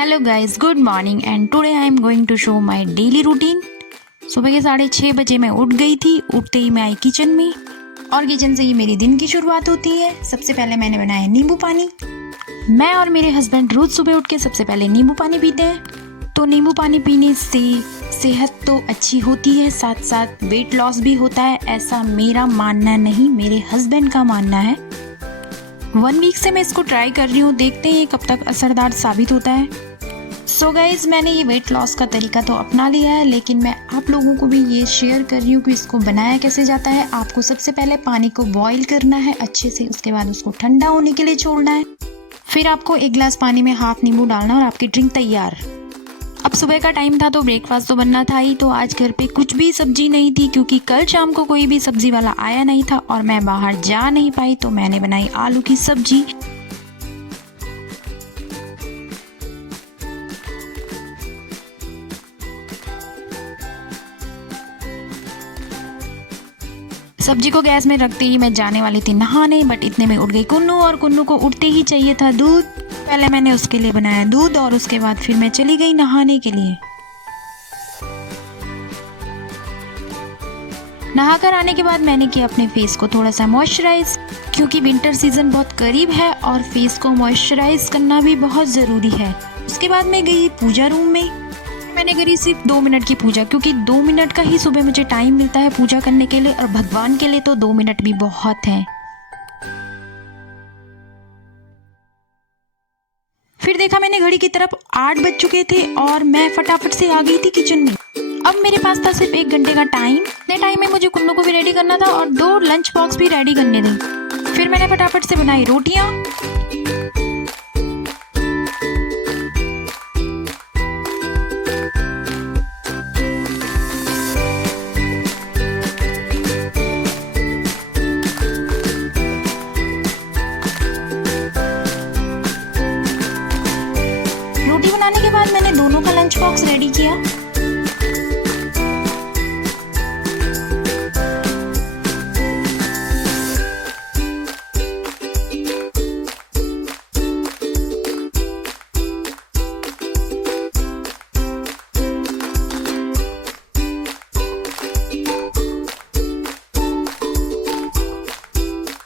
Hello guys, good morning and today I am going to show my daily routine. सुबह के 6:30 बजे मैं उठ गई थी। उठते ही मैं आई किचन में और किचन से ही मेरी दिन की शुरुआत होती है। सबसे पहले मैंने बनाया नींबू पानी। मैं और मेरे हस्बैंड रोज सुबह उठ के सबसे पहले नींबू पानी पीते हैं। तो नींबू पानी पीने से सेहत तो अच्छी होती है, साथ साथ वेट लॉस भी होता है। ऐसा मेरा मानना नहीं, मेरे हस्बैंड का मानना है। 1 वीक से मैं इसको ट्राई कर रही हूँ, देखते हैं कब तक असरदार साबित होता है। सो गाइज, मैंने ये वेट लॉस का तरीका तो अपना लिया है, लेकिन मैं आप लोगों को भी ये शेयर कर रही हूँ कि इसको बनाया कैसे जाता है। आपको सबसे पहले पानी को बॉईल करना है अच्छे से, उसके बाद उसको ठंडा होने के लिए छोड़ना है। फिर आपको 1 गिलास पानी में हाफ नींबू डालना और आपकी ड्रिंक तैयार। अब सुबह का टाइम था तो ब्रेकफास्ट तो बनना था ही। तो आज घर पे कुछ भी सब्जी नहीं थी, क्योंकि कल शाम को कोई भी सब्जी वाला आया नहीं था और मैं बाहर जा नहीं पाई। तो मैंने बनाई आलू की सब्जी। सब्जी को गैस में रखते ही मैं जाने वाली थी नहाने, बट इतने में उठ गई कुन्नू और कुन्नू को उठते ही चाहिए था दूध। पहले मैंने उसके लिए बनाया दूध और उसके बाद फिर मैं चली गई नहाने के लिए। नहाकर आने के बाद मैंने किया अपने फेस को थोड़ा सा मॉइस्चराइज, क्योंकि विंटर सीजन बहुत करीब है और फेस को मॉइस्चराइज करना भी बहुत ज़रूरी है। उसके बाद मैं गई पूजा रूम में। मैंने करी सिर्फ 2 मिनट की पूजा, क्योंकि 2 मिनट का ही सुबह मुझे टाइम मिलता है पूजा करने के लिए, और भगवान के लिए तो 2 मिनट भी बहुत हैं। फिर देखा मैंने घड़ी की तरफ 8 बज चुके थे और मैं फटाफट से आ गई थी किचन में। अब मेरे पास था सिर्फ 1 घंटे का टाइम। इतने टाइम में मुझे कुन्नू को भी रेडी करना था और 2 लंच बॉक्स भी रेडी करने थे। फिर मैंने फटाफट से बनाई रोटियां। रोटी बनाने के बाद मैंने दोनों का लंच बॉक्स रेडी किया।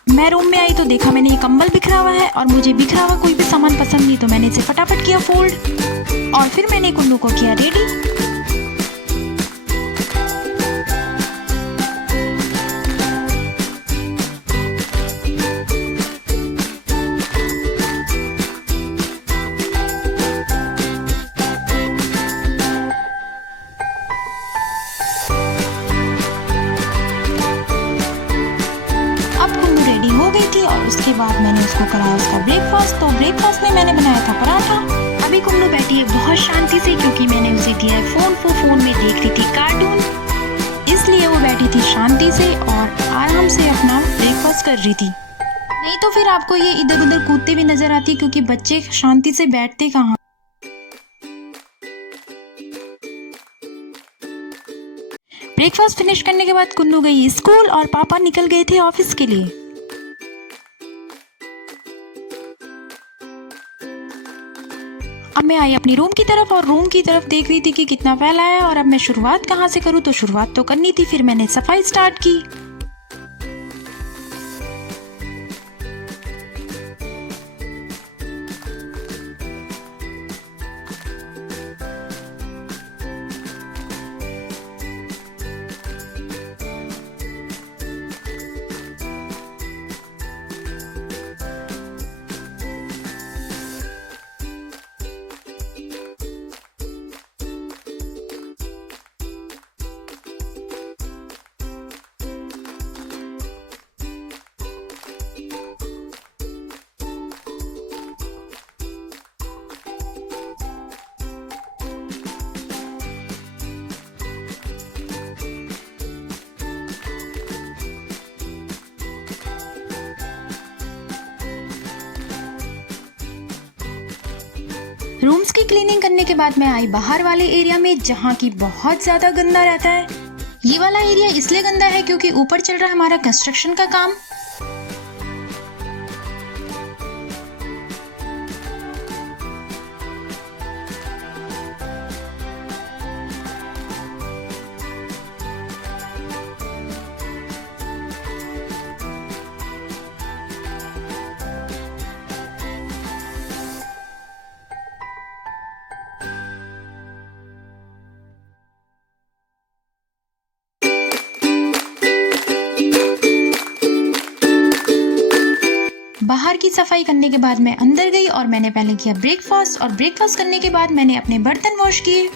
मैं रूम में आई तो देखा मैंने ये कंबल बिखरा हुआ है और मुझे बिखरा हुआ कोई भी सामान पसंद नहीं, तो मैंने इसे फटाफट किया फोल्ड और फिर मैंने कुन्नू को किया रेडी। रेडी हो गई थी और उसके बाद मैंने उसको कराया उसका ब्रेकफास्ट। तो ब्रेकफास्ट में मैंने बनाया था पराठा। अभी कुन्नू बैठी है बहुत शांति से, क्योंकि मैंने उसे दिया है फोन। वो फोन में देख रही थी कार्टून, इसलिए वो बैठी थी शांति से और आराम से अपना ब्रेकफास्ट कर रही थी। नहीं तो फिर आपको ये इधर उधर कूदते भी नजर आती, क्योंकि बच्चे शांति से बैठते कहाँ। ब्रेकफास्ट फिनिश करने के बाद कुन्नू गई स्कूल और पापा निकल गए थे ऑफिस के लिए। अब मैं आई अपनी रूम की तरफ और रूम की तरफ देख रही थी कि कितना फैला है और अब मैं शुरुआत कहाँ से करूँ। तो शुरुआत तो करनी थी, फिर मैंने सफाई स्टार्ट की। रूम्स की क्लीनिंग करने के बाद मैं आई बाहर वाले एरिया में, जहाँ की बहुत ज्यादा गंदा रहता है। ये वाला एरिया इसलिए गंदा है क्योंकि ऊपर चल रहा है हमारा कंस्ट्रक्शन का काम। बाहर की सफाई करने के बाद मैं अंदर गई और मैंने पहले किया ब्रेकफास्ट, और ब्रेकफास्ट करने के बाद मैंने अपने बर्तन वॉश किए।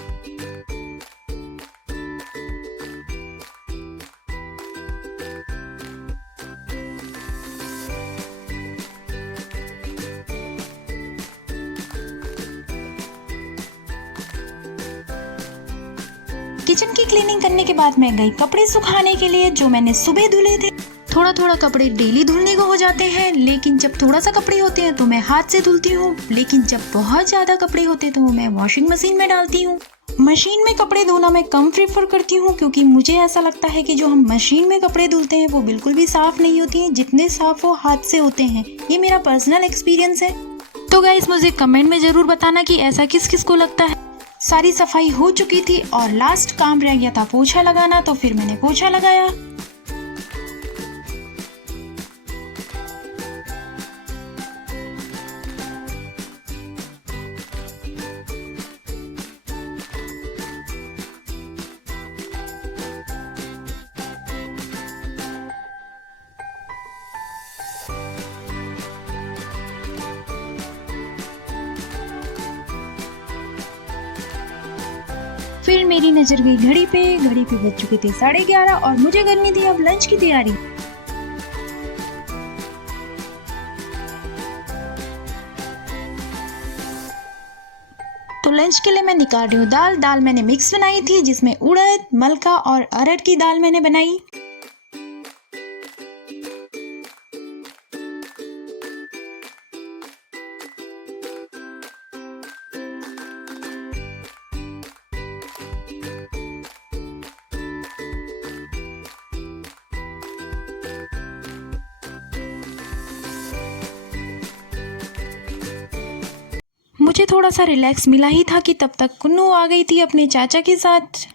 किचन की क्लीनिंग करने के बाद मैं गई कपड़े सुखाने के लिए, जो मैंने सुबह धुले थे। थोड़ा थोड़ा कपड़े डेली धुलने को हो जाते हैं, लेकिन जब थोड़ा सा कपड़े होते हैं तो मैं हाथ से धुलती हूँ, लेकिन जब बहुत ज्यादा कपड़े होते हैं तो मैं वॉशिंग मशीन में डालती हूँ। मशीन में कपड़े धोना मैं कम प्रेफर करती हूँ, क्योंकि मुझे ऐसा लगता है कि जो हम मशीन में कपड़े धुलते हैं वो बिल्कुल भी साफ नहीं होती हैं जितने साफ वो हाथ से होते हैं। ये मेरा पर्सनल एक्सपीरियंस है। तो गाइस मुझे कमेंट में जरूर बताना कि ऐसा किस किस को लगता है। सारी सफाई हो चुकी थी और लास्ट काम रह गया था पोछा लगाना, तो फिर मैंने पोछा लगाया। फिर मेरी नजर गई घड़ी पे बज चुके थे 11:30 और मुझे करनी थी अब लंच की तैयारी। तो लंच के लिए मैं निकाल रही हूँ दाल मैंने मिक्स बनाई थी, जिसमें उड़द, मलका और अरहर की दाल मैंने बनाई। मुझे थोड़ा सा रिलैक्स मिला ही था कि तब तक कुन्नू आ गई थी अपने चाचा के साथ।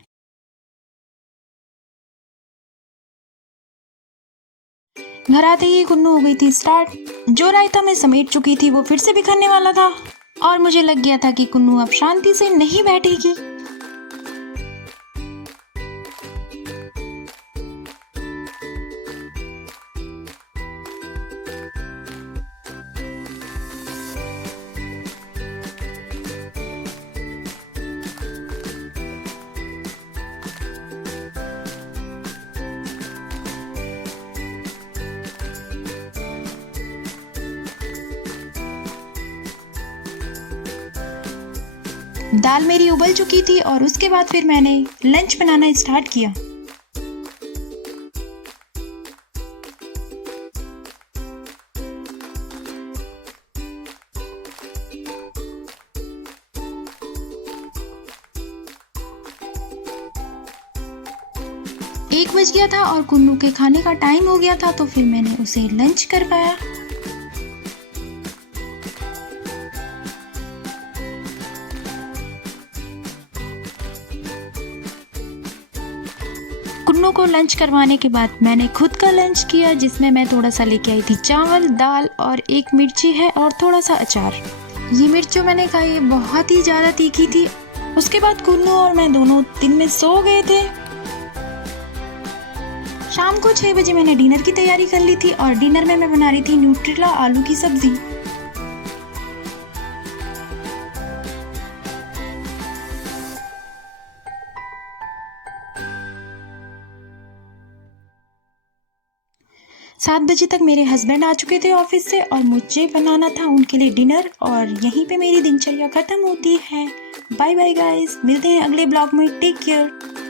घर आते ही कुन्नू हो गई थी स्टार्ट। जो रायता मैं समेट चुकी थी वो फिर से बिखरने वाला था और मुझे लग गया था कि कुन्नू अब शांति से नहीं बैठेगी। दाल मेरी उबल चुकी थी और उसके बाद फिर मैंने लंच बनाना स्टार्ट किया। एक बज गया था और कुन्नू के खाने का टाइम हो गया था, तो फिर मैंने उसे लंच करवाया। कुन्नू को लंच करवाने के बाद मैंने खुद का लंच किया, जिसमें मैं थोड़ा सा लेके आई थी चावल, दाल और एक मिर्ची है और थोड़ा सा अचार। ये मिर्च जो मैंने खाई बहुत ही ज़्यादा तीखी थी। उसके बाद कुन्नू और मैं दोनों दिन में सो गए थे। शाम को 6 बजे मैंने डिनर की तैयारी कर ली थी और डिनर में मैं बना रही थी न्यूट्रेला आलू की सब्जी। सात बजे तक मेरे हस्बैंड आ चुके थे ऑफिस से और मुझे बनाना था उनके लिए डिनर, और यहीं पे मेरी दिनचर्या खत्म होती है। बाय बाय गाइस, मिलते हैं अगले ब्लॉग में। Take care.